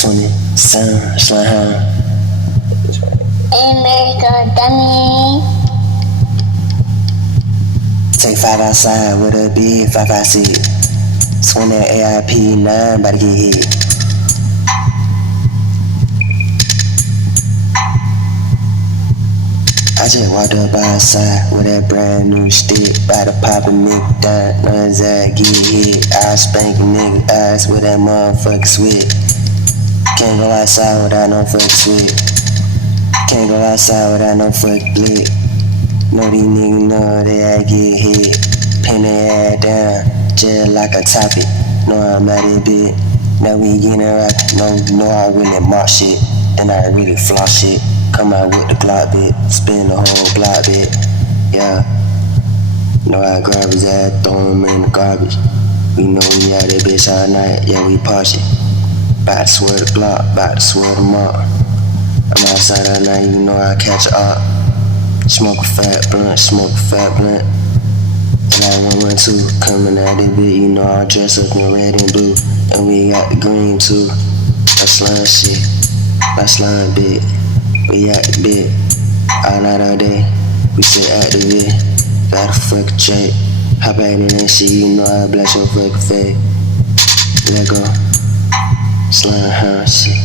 27 slime. America, dummy. Take 5 outside with a big 556. 20 AIP 9 about to get hit. I just walked up outside with that brand new stick. About to pop a nigga down, know his ass get hit. I spank a nigga ass with that motherfucking switch. Can't go outside without no fucking switch. Can't go outside without no fucking blick. Know these niggas know they ass get hit. Pin their ass down, just like a topic. Know I'm at it bit. Now we getting right. No, I really mock shit. And I really floss shit. Come out with the glock bit, spin the whole block bit, yeah. Know I grab his ass, throw him in the garbage. We know we out there bitch all night, yeah we party. Bout to swear the glock, bout to swear the mark. I'm outside all night, you know I catch a op. Smoke a fat blunt, And I 112 coming out this bit, you know I dress up in red and blue. And we got the green too, that slime shit, that slime bit. We at the bit, all night all day, we sit at the bit, got a fucking check, hop out in that shit, you know I bless your fucking face, let go, slime shit.